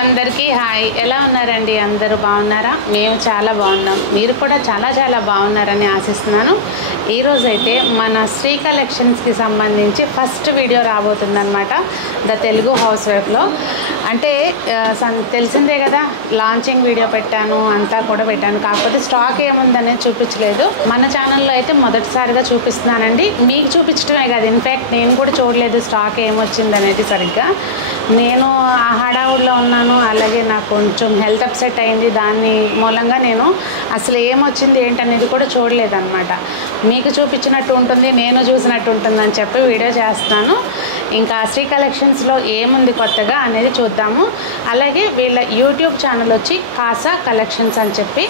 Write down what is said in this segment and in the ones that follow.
అందరికీ హాయ్. ఎలా ఉన్నారండి? అందరూ బాగున్నారా? మేము చాలా బాగున్నాం. మీరు కూడా చాలా చాలా బాగున్నారని ఆశిస్తున్నాను. ఈరోజైతే మన శ్రీ కలెక్షన్స్కి సంబంధించి ఫస్ట్ వీడియో రాబోతుందన్నమాట. ద తెలుగు హౌస్ వైఫ్లో. అంటే తెలిసిందే కదా, లాంచింగ్ వీడియో పెట్టాను, అంతా కూడా పెట్టాను. కాకపోతే స్టాక్ ఏముందనేది చూపించలేదు. మన ఛానల్లో అయితే మొదటిసారిగా చూపిస్తున్నానండి. మీకు చూపించడమే కాదు, ఇన్ఫ్యాక్ట్ నేను కూడా చూడలేదు స్టాక్ ఏమొచ్చింది అనేది సరిగ్గా. నేను ఆ హడావుడిలో ఉన్నాను. అలాగే నాకు కొంచెం హెల్త్ అప్సెట్ అయింది. దాని మూలంగా నేను అసలు ఏమొచ్చింది ఏంటనేది కూడా చూడలేదన్నమాట. మీకు చూపించినట్టు ఉంటుంది, నేను చూసినట్టు ఉంటుందని చెప్పి వీడియో చేస్తున్నాను. ఇంకా శ్రీ కలెక్షన్స్లో ఏముంది కొత్తగా అనేది చూద్దాము. అలాగే వీళ్ళ యూట్యూబ్ ఛానల్ వచ్చి కాసా కలెక్షన్స్ అని చెప్పి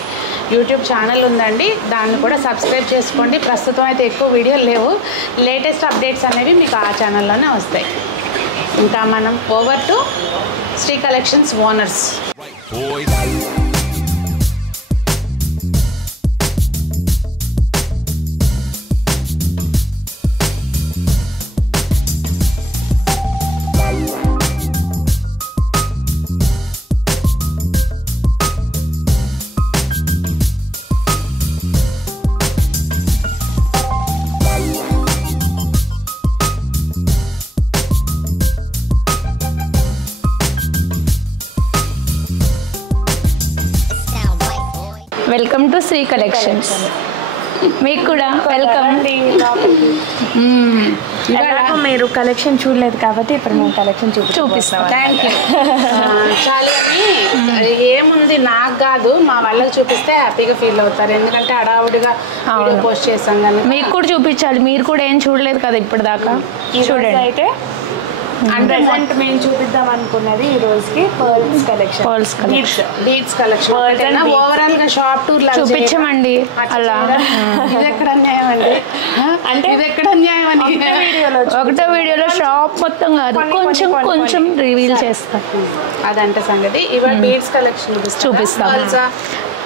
యూట్యూబ్ ఛానల్ ఉందండి. దాన్ని కూడా సబ్స్క్రైబ్ చేసుకోండి. ప్రస్తుతం అయితే ఎక్కువ వీడియోలు లేవు. లేటెస్ట్ అప్డేట్స్ అనేవి మీకు ఆ ఛానల్లోనే వస్తాయి. ఇంకా మనం over to Sri collections owners. Welcome to Sri collections. మీకు కూడా వెల్కమ్. మీరు కలెక్షన్ చూడలేదు కాబట్టి ఇప్పుడు మేము కలెక్షన్ చూపిస్తాం. Thank you. చాలా ఏముంది నాకు కాదు, మా వాళ్ళకి చూపిస్తే హ్యాపీగా ఫీల్ అవుతారు. ఎందుకంటే హడావుడిగా పోస్ట్ చేస్తాం కానీ మీకు కూడా చూపించాలి. మీరు కూడా ఏం చూడలేదు కదా ఇప్పుడు దాకా. చూడండి. అయితే ప్రెసెంట్ మేము చూపిద్దాం అనుకున్నది ఈ రోజుకి pearls collection. Beads collection overall గా షాప్ టూర్ చూపించమండి. అలా ఇది ఎక్కడ అన్యాయం అండి? అంటే ఇది ఎక్కడ అన్యాయం అని ఒకటో వీడియోలో షాప్ మొత్తం కాదు, కొంచెం కొంచెం రివీల్ చేస్తాం. అదంటే సంగతి. ఇవాళ బీడ్స్ కలెక్షన్ చూపిస్తాం.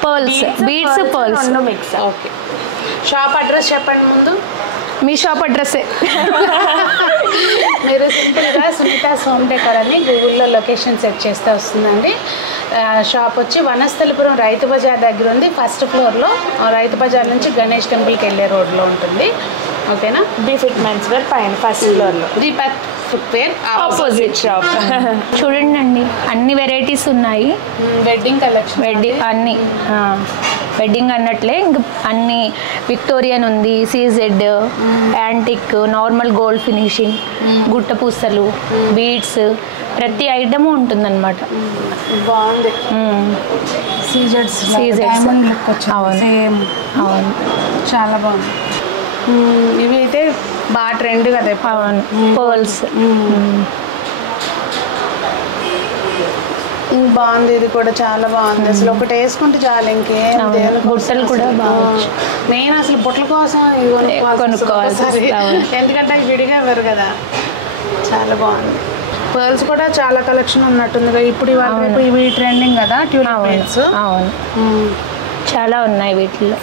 Pearls, beads, pearls mix. Okay, shop address చెప్పండి ముందు. మీ షాప్ అడ్రస్సే. మీరు సింపుల్గా సునీతాస్ హోమ్ డెకర్ అని గూగుల్లో లొకేషన్ సెట్ చేస్తే వస్తుందండి. షాప్ వచ్చి వనస్థలిపురం రైతు బజార్ దగ్గర ఉంది. ఫస్ట్ ఫ్లోర్లో రైతు బజార్ నుంచి గణేష్ టెంపుల్కి వెళ్ళే రోడ్లో ఉంటుంది. ఓకేనా? బీ ఫిట్ మెన్స్ వేర్ పైన ఫస్ట్ ఫ్లోర్లో, దీపక్ ఫుట్వేర్ ఆపోజిట్ షాప్. చూడండి అండి, అన్ని వెరైటీస్ ఉన్నాయి. వెడ్డింగ్ కలెక్షన్, వెడ్డింగ్ అన్ని వెడ్డింగ్ అన్నట్లే. ఇంక అన్ని విక్టోరియన్ ఉంది, CZ, antique, normal gold finishing, గుట్ట పూసలు, బీడ్స్, ప్రతి ఐటమ్ ఉంటుందన్నమాట. బాగుంది. సీజెడ్స్ అవును అవును, చాలా బాగుంది. ఇవి అయితే బాగా ట్రెండ్ కదా. అవును, పర్ల్స్ బాగుంది. ఇది కూడా చాలా బాగుంది. అసలు ఒకటి వేసుకుంటే చాలు, ఇంకేం బుట్టలు కూడా బాగుంది. మెయిన్ అసలు బుట్టల కోసం కొనుక్కోవాలి, ఎందుకంటే అవి విడిగా ఇవ్వరు కదా. చాలా బాగుంది. పర్ల్స్ కూడా చాలా కలెక్షన్ ఉన్నట్టుంది ఇప్పుడు. ఇవి ట్రెండింగ్ కదా, ట్యూలిప్ బీడ్స్. అవును, చాలా ఉన్నాయి వీటిలో.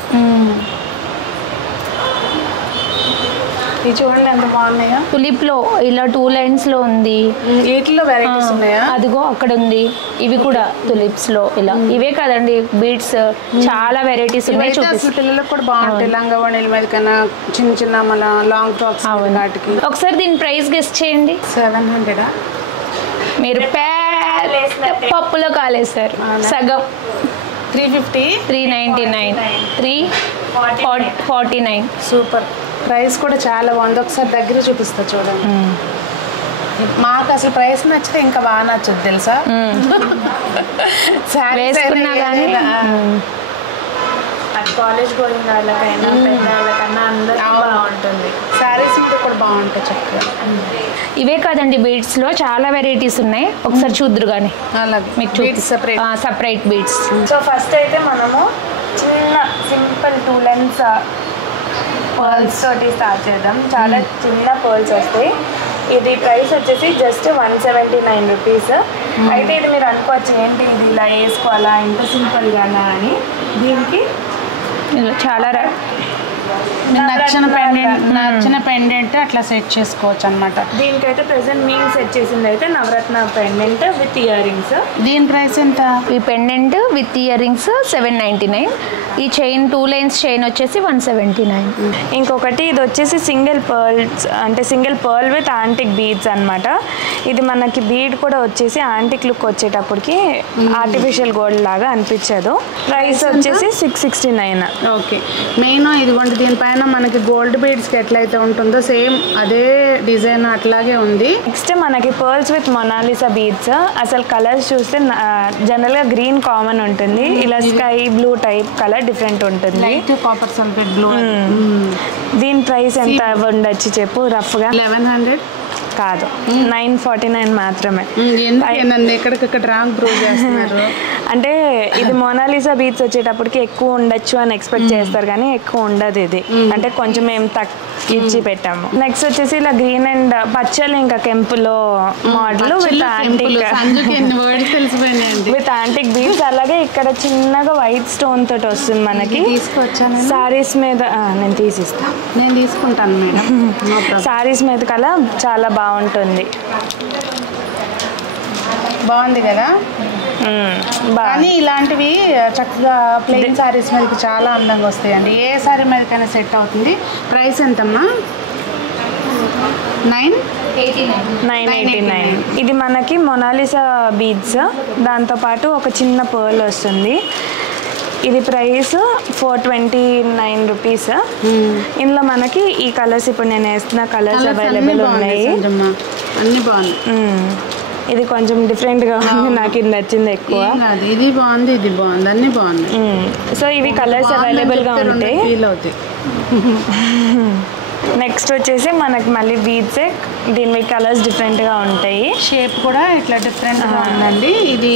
ఇది చూడండి ఎంత బాగున్నాయో. టులిప్ లో ఇలా 2 లైన్స్ లో ఉంది. వీటిలో వెరైటీస్ ఉన్నాయా? అదిగో అక్కడ ఉంది. ఇవి కూడా టులిప్స్ లో ఇలా. ఇవే కదండి బీడ్స్, చాలా వెరైటీస్ ఉన్నాయి. అసలు పిల్లలకు కూడా బాగుంటాయి. లంగావణిల మీద కన్నా చిన్న చిన్న మన లాంగ్ ఫ్రాక్స్ వాటికి. ఒకసారి దీని ప్రైస్ గెస్ట్ చేయండి. 700. మీరు పప్పులో కాలేసారు. సగం 350, 399, 349. సూపర్. ప్రైస్ కూడా చాలా బాగుంది. ఒకసారి దగ్గర చూపిస్తా చూడండి. మాకు అసలు ప్రైస్ నచ్చితే ఇంకా బాగా నచ్చదు తెలుసా. వేసుకున్నా కానీ కాలేజ్ గోయింగ్ వాళ్ళకైనా పెద్దవాళ్ళకన్నా అందరూ బాగుంటుంది. శారీస్ మీద కూడా బాగుంటాయి చక్కగా. ఇవే కాదండి, బీడ్స్ లో చాలా వెరైటీస్ ఉన్నాయి. ఒకసారి చూద్దరు కానీ. అలాగే మీకు సపరేట్ బీడ్స్. సో ఫస్ట్ అయితే మనము చిన్న సింపుల్ 2 లైన్స్ పర్ల్స్ తోటి స్టార్ట్ చేద్దాం. చాలా చిన్న పర్ల్స్ వస్తాయి. ఇది ప్రైస్ వచ్చేసి జస్ట్ 179 రూపీస్. అయితే ఇది మీరు అనుకోవచ్చు, ఏంటి ఇది ఇలా వేసుకోవాలా ఇంత సింపుల్గానా అని. దీనికి చాలా నచ్చిన పెండెంట్ అట్లా సెట్ చేసుకోవచ్చు అనమాట. దీనికైతే ప్రెసెంట్ మేము సెట్ చేసింది అయితే నవరత్న పెండెంట్ విత్ ఇయర్ రింగ్స్. దీని ప్రైస్ ఎంత? ఈ పెండెంట్ విత్ ఇయర్ రింగ్స్ 799. ఈ చైన్ 2 లైన్స్ చైన్ వచ్చేసి 179. ఇంకొకటి ఇది వచ్చేసి సింగిల్ పర్ల్స్, అంటే single pearl with antique beads అనమాట. ఇది మనకి బీడ్ కూడా వచ్చేసి యాంటిక్ లుక్ వచ్చేటప్పటికి ఆర్టిఫిషియల్ గోల్డ్ లాగా అనిపించదు. ప్రైస్ వచ్చేసి 669. ఓకే, మెయిన్ ఇదిగోండి దీనిపైన మనకి గోల్డ్ బీడ్స్కి ఎట్లయితే ఉంటుందో సేమ్ అదే డిజైన్ అట్లాగే ఉంది. నెక్స్ట్ మనకి పర్ల్స్ విత్ మొనాలిసా బీడ్స్. అసలు కలర్స్ చూస్తే జనరల్గా గ్రీన్ కామన్ ఉంటుంది, ఇలా sky blue type colour different ఉంటుంది. Copper sulphate blue. దీని ప్రైస్ ఎంత ఉండొచ్చు చెప్పు రఫ్గా? 1100 కాదు, 949 మాత్రమే. నన్ను ఎక్కడికక్కడ రాంగ్ ప్రూవ్ చేస్తున్నారు. అంటే ఇది మొనాలిసా బీడ్స్ వచ్చేటప్పటికి ఎక్కువ ఉండొచ్చు అని ఎక్స్పెక్ట్ చేస్తారు, కానీ ఎక్కువ ఉండదు ఇది. అంటే కొంచెం మేము ఇచ్చి పెట్టాము. నెక్స్ట్ వచ్చేసి ఇలా గ్రీన్ అండ్ పచ్చలు ఇంకా కెంపులో మోడల్ విత్ యాంటిక్ బీడ్స్. అలాగే ఇక్కడ చిన్నగా వైట్ స్టోన్ తోటి వస్తుంది మనకి. సారీస్ మీద నేను తీసిస్తాను, నేను తీసుకుంటాను మేడం. సారీస్ మీద కలా చాలా బాగుంటుంది. బాగుంది కదా. కానీ ఇలాంటివి చక్కగా ప్లెయిన్ సారీస్ మీదకి చాలా అందంగా వస్తాయండి. ఏ సారీ మీదకైనా సెట్ అవుతుంది. ప్రైస్ ఎంతమ్మా? 989. ఇది మనకి మొనాలిసా బీడ్స్, దాంతోపాటు ఒక చిన్న పర్ల్ వస్తుంది. ఇది ప్రైస్ 429 రూపీస్. ఇందులో మనకి ఈ కలర్స్ ఇప్పుడు నేను వేస్తున్న కలర్స్ అవైలబుల్ ఉన్నాయి. అన్ని బాగున్నాయి. ఇది కొంచెం డిఫరెంట్గా ఉంది, నాకు ఇది నచ్చింది ఎక్కువ. ఇది బాగుంది, ఇది బాగుంది, అన్ని బాగున్నాయి. సో ఇవి కలర్స్ అవైలబుల్గా ఉంటాయి. నెక్స్ట్ వచ్చేసి మనకి మళ్ళీ బీడ్స్, దీని కలర్స్ డిఫరెంట్గా ఉంటాయి. షేప్ కూడా ఇట్లా డిఫరెంట్గా ఉందండి. ఇది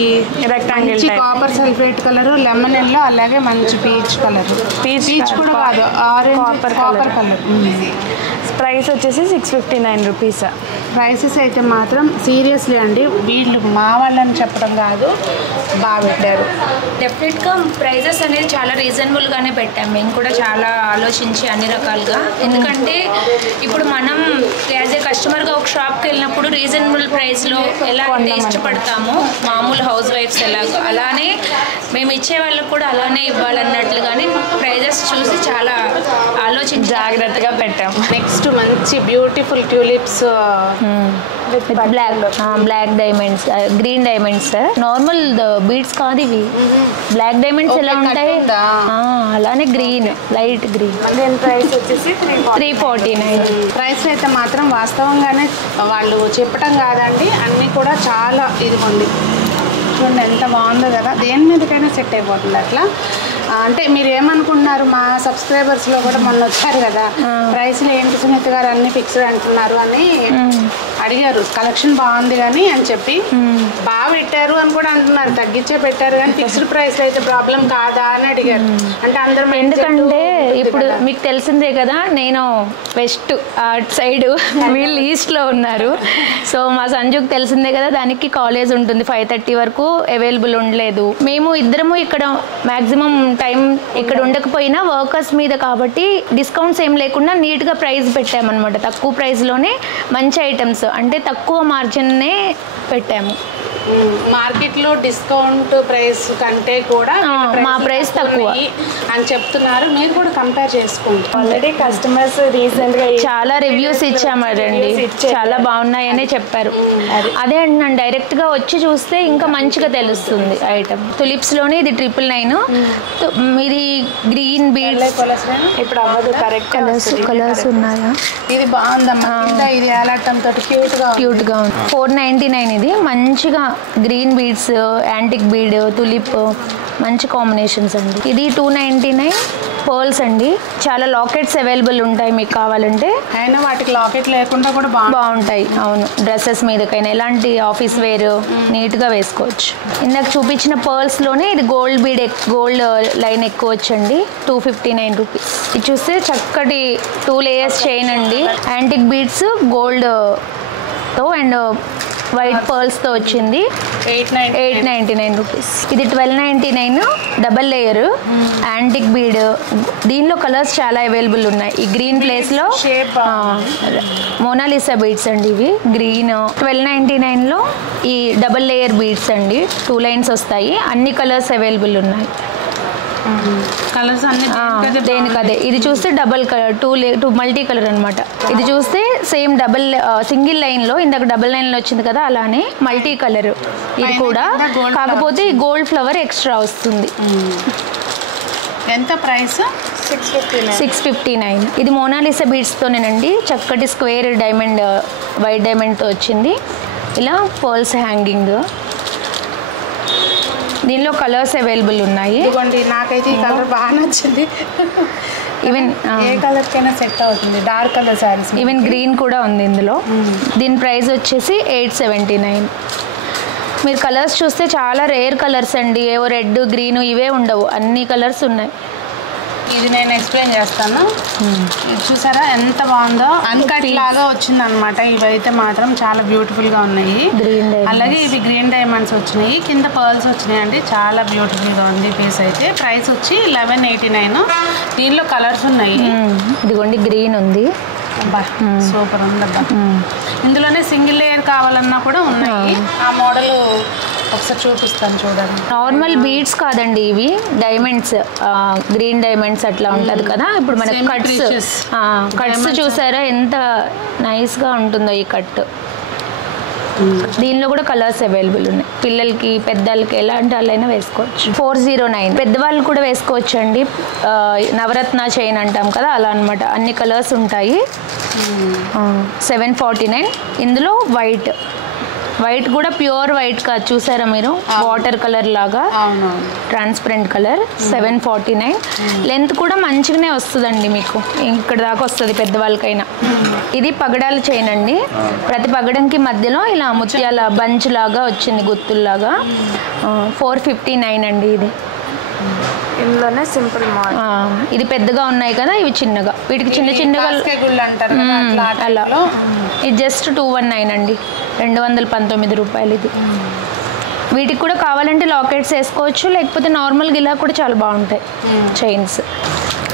rectangle copper sulphate colour, lemon yellow, అలాగే మంచి పీచ్ కలర్. పీచ్ కూడా కాదు, ఆరెంజ్ కాపర్ కలర్. ప్రైస్ వచ్చేసి 659 రూపీస్. ప్రైసెస్ అయితే మాత్రం సీరియస్లీ అండి, వీళ్ళు మా వాళ్ళని చెప్పడం కాదు, బాగా పెట్టారు. డెఫినెట్గా ప్రైజెస్ అనేది చాలా రీజనబుల్గానే పెట్టాం మేము కూడా, చాలా ఆలోచించి అన్ని రకాలుగా. ఎందుకంటే ఇప్పుడు మనం యాజ్ ఏ కస్టమర్గా ఒక షాప్కి వెళ్ళినప్పుడు రీజనబుల్ ప్రైస్లో ఎలా అయితే ఇష్టపడతామో మామూలు హౌస్ వైఫ్స్ ఎలాగో, అలానే మేము ఇచ్చే వాళ్ళకు కూడా అలానే ఇవ్వాలన్నట్లుగానే ప్రైజెస్ చూసి చాలా ఆలోచించి జాగ్రత్తగా పెట్టాం. నెక్స్ట్ మంచి beautiful tulips with black diamonds, green diamonds. Normal beads కాదు ఇవి, బ్లాక్ డైమండ్స్ ఎలా ఉంటాయి అలానే గ్రీన్, లైట్ గ్రీన్. దీని ప్రైస్ వచ్చేసి 349. ప్రైస్ అయితే మాత్రం వాస్తవంగానే వాళ్ళు చెప్పటం కాదండి, అన్నీ కూడా చాలా ఇదిగోండి చూడండి ఎంత బాగుందో కదా. దేని మీదకైనా సెట్ అయిపోతుంది అట్లా. అంటే మీరు ఏమనుకుంటున్నారు, మా సబ్స్క్రైబర్స్లో కూడా మొన్న వచ్చారు కదా, ప్రైస్లు ఏంటి సునీత గారు అన్ని ఫిక్స్డ్ అంటున్నారు అని అడిగారు. కలెక్షన్ బాగుంది కానీ అని చెప్పి బాగా పెట్టారు అని కూడా అంటున్నారు, తగ్గించే పెట్టారు కానీ ఫిక్స్డ్ ప్రైస్ అయితే ప్రాబ్లం కాదా అని అడిగారు. అంటే అందరూ ఎందుకంటే ఇప్పుడు మీకు తెలిసిందే కదా, నేను వెస్ట్ అటు సైడ్, వీళ్ళు ఈస్ట్లో ఉన్నారు. సో మా సంజుకి తెలిసిందే కదా, దానికి కాలేజ్ ఉంటుంది 5:30 వరకు అవైలబుల్ ఉండలేదు. మేము ఇద్దరము ఇక్కడ మ్యాక్సిమం టైం ఇక్కడ ఉండకపోయినా వర్కర్స్ మీద కాబట్టి డిస్కౌంట్స్ ఏం లేకుండా నీట్గా ప్రైస్ పెట్టామన్నమాట. తక్కువ ప్రైస్లోనే మంచి ఐటమ్స్, అంటే తక్కువ మార్జిన్నే పెట్టాము. మార్కెట్లో డిస్కౌంట్ ప్రైస్ కంటే కూడా మా ప్రైస్ తక్కువ అని చెప్తున్నారు. మీరు కూడా కంపేర్ చేసుకోండి. ఆల్రెడీ కస్టమర్స్ రీసెంట్గా చాలా రివ్యూస్ ఇచ్చామండి, చాలా బాగున్నాయనే చెప్పారు. అదే అంటున్నాను, డైరెక్ట్గా వచ్చి చూస్తే ఇంకా మంచిగా తెలుస్తుంది ఐటమ్. తులిప్స్లోనే ఇది 999, ఇది గ్రీన్ బీడ్స్. ఇప్పుడు అవ్వదు, కరెక్ట్ కలర్స్ ఉన్నాయా? ఇది బాగుందమ్మా, ఇది ఏలాటంతో క్యూట్గా ఉంది. 499 ఇది. మంచిగా green beads, antique bead, tulip మంచి కాంబినేషన్స్ అండి. ఇది 299 పర్ల్స్ అండి. చాలా లాకెట్స్ అవైలబుల్ ఉంటాయి మీకు కావాలంటే. అయినా వాటికి లాకెట్ లేకుండా కూడా బాగుంటాయి. అవును, డ్రెస్సెస్ మీదకైనా ఎలాంటి ఆఫీస్ వేర్ నీట్గా వేసుకోవచ్చు. ఇందాక చూపించిన పర్ల్స్లోనే ఇది గోల్డ్ బీడ్, గోల్డ్ లైన్ ఎక్కువ వచ్చండి, 259 రూపీస్. ఇది చూస్తే చక్కటి 2 లేయర్స్ చైన్ అండి, యాంటిక్ బీడ్స్ గోల్డ్తో అండ్ వైట్ పర్ల్స్తో వచ్చింది. 899 రూపీస్. ఇది 1299 డబల్ లేయర్ యాంటిక్ బీడ్. దీనిలో కలర్స్ చాలా అవైలబుల్ ఉన్నాయి. ఈ గ్రీన్ ప్లేస్లో మోనాలిసా బీడ్స్ అండి. ఇవి గ్రీన్ 1299లో ఈ డబల్ లేయర్ బీడ్స్ అండి. 2 లైన్స్ వస్తాయి. అన్ని కలర్స్ అవైలబుల్ ఉన్నాయి. కలర్స్ అన్ని దేనికదే. ఇది చూస్తే double colour, two multi colour అనమాట. ఇది చూస్తే సేమ్ డబల్ సింగిల్ లైన్లో, ఇందాక డబల్ లైన్లో వచ్చింది కదా, అలానే మల్టీ కలర్ ఇది కూడా. కాకపోతే ఈ గోల్డ్ ఫ్లవర్ ఎక్స్ట్రా వస్తుంది. ఎంత ప్రైస్? 659. ఇది మోనాలిసా బీడ్స్తోనేనండి. చక్కటి స్క్వేర్ డైమండ్, వైట్ డైమండ్తో వచ్చింది. ఇలా పర్ల్స్ హ్యాంగింగ్. దీనిలో కలర్స్ అవైలబుల్ ఉన్నాయి. నాకైతే ఈ కలర్ బాగా నచ్చింది. ఈవెన్ ఏ కలర్ కైనా సెట్ అవుతుంది. Dark colour saris, even green కూడా ఉంది ఇందులో. దీని ప్రైస్ వచ్చేసి 879. మీరు కలర్స్ చూస్తే చాలా రేర్ కలర్స్ అండి. ఏవో రెడ్, గ్రీన్ ఇవే ఉండవు, అన్ని కలర్స్ ఉన్నాయి. ఇది నేను ఎక్స్ప్లెయిన్ చేస్తాను. ఇది చూసారా ఎంత బాగుందో, అన్కట్ లాగా వచ్చింది అనమాట. ఇవైతే మాత్రం చాలా బ్యూటిఫుల్ గా ఉన్నాయి. అలాగే ఇవి గ్రీన్ డైమండ్స్ వచ్చినాయి, కింద పర్ల్స్ వచ్చినాయి అండి. చాలా బ్యూటిఫుల్ గా ఉంది పీస్ అయితే. ప్రైస్ వచ్చి 1189. దీనిలో కలర్స్ ఉన్నాయి. ఇదిగోండి గ్రీన్ ఉంది. సూపర్ ఉందబ్బా. ఇందులోనే సింగిల్ లేయర్ కావాలన్నా కూడా ఉన్నాయి. ఆ మోడల్ ఒకసారి చూపిస్తాను చూడండి. నార్మల్ బీడ్స్ కాదండి ఇవి, డైమండ్స్, గ్రీన్ డైమండ్స్ అట్లా ఉంటుంది కదా. ఇప్పుడు మనకి కట్స్ చూసారా ఎంత నైస్ గా ఉంటుందో ఈ కట్. దీనిలో కూడా కలర్స్ అవైలబుల్ ఉన్నాయి. పిల్లలకి, పెద్దలకి ఎలాంటి వాళ్ళైనా వేసుకోవచ్చు. 409. పెద్దవాళ్ళు కూడా వేసుకోవచ్చు అండి. నవరత్న చైన్ అంటాం కదా, అలా అనమాట. అన్ని కలర్స్ ఉంటాయి. 749. ఇందులో వైట్ కూడా ప్యూర్ వైట్ కాదు, చూసారా మీరు, వాటర్ కలర్ లాగా ట్రాన్స్పరెంట్ కలర్. 749. లెంత్ కూడా మంచిగానే వస్తుందండి మీకు, ఇక్కడ దాకా వస్తుంది పెద్దవాళ్ళకైనా. ఇది పగడాల చైన్ అండి. ప్రతి పగడంకి మధ్యలో ఇలా ముత్యాల బంచ్ లాగా వచ్చింది, గుత్తుల్లాగా. 459 అండి ఇది. ఇందులోనే సింపుల్ మోడల్. ఇది పెద్దగా ఉన్నాయి కదా, ఇవి చిన్నగా. వీటికి చిన్నగా అలా. ఇది జస్ట్ 219 అండి, 219 రూపాయలు ఇది. వీటికి కూడా కావాలంటే లాకెట్స్ వేసుకోవచ్చు, లేకపోతే నార్మల్గా ఇలా కూడా చాలా బాగుంటాయి చైన్స్.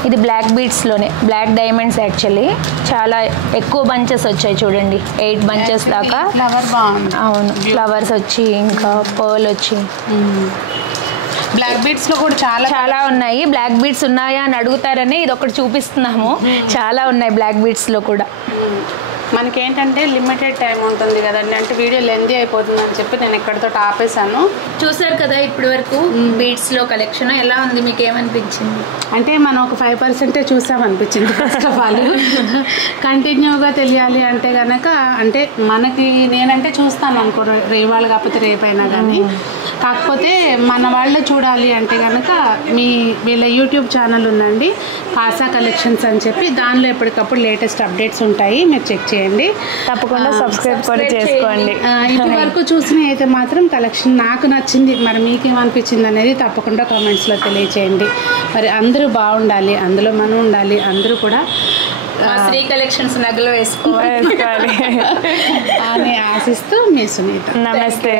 ఇది బ్లాక్ బీడ్స్లోనే, బ్లాక్ డైమండ్స్. యాక్చువల్లీ చాలా ఎక్కువ బంచెస్ వచ్చాయి చూడండి, 8 బంచెస్ దాకా. అవును, ఫ్లవర్స్ వచ్చి ఇంకా పర్ల్ వచ్చి. బ్లాక్ బీడ్స్ లో కూడా చాలా ఉన్నాయి. బ్లాక్ బీడ్స్ ఉన్నాయా అని అడుగుతారని ఇది ఒకటి చూపిస్తున్నాము. చాలా ఉన్నాయి బ్లాక్ బీడ్స్ లో కూడా. మనకేంటంటే లిమిటెడ్ టైం ఉంటుంది కదండి, అంటే వీడియో లెందీ అయిపోతుంది అని చెప్పి నేను ఇక్కడితో ఆపేసాను. చూసారు కదా ఇప్పటి వరకు బీడ్స్ లో కలెక్షన్ ఎలా ఉంది, మీకు ఏమనిపించింది? అంటే మనం ఒక 5% చూసామనిపించింది. ఫస్ట్ ఆఫ్ ఆల్ కంటిన్యూగా తెలియాలి అంటే కనుక, అంటే మనకి నేనంటే చూస్తాను అనుకో, ఇవాళ కాకపోతే రేపైనా కానీ. కాకపోతే మన వాళ్ళే చూడాలి అంటే కనుక వీళ్ళ యూట్యూబ్ ఛానల్ ఉందండి, కాసా కలెక్షన్స్ అని చెప్పి. దానిలో ఎప్పటికప్పుడు లేటెస్ట్ అప్డేట్స్ ఉంటాయి, మీరు చెక్ చేయండి. తప్పకుండా సబ్స్క్రైబ్ కూడా చేసుకోండి. ఇప్పటి వరకు చూసిన అయితే మాత్రం కలెక్షన్ నాకు నచ్చింది, మరి మీకేమనిపించింది అనేది తప్పకుండా కామెంట్స్లో తెలియచేయండి. మరి అందరూ బాగుండాలి, అందులో మనం ఉండాలి, అందరూ కూడా శ్రీ కలెక్షన్స్ నగలు వేసుకోవాలి అని ఆశిస్తూ మీ సునీత. నమస్తే.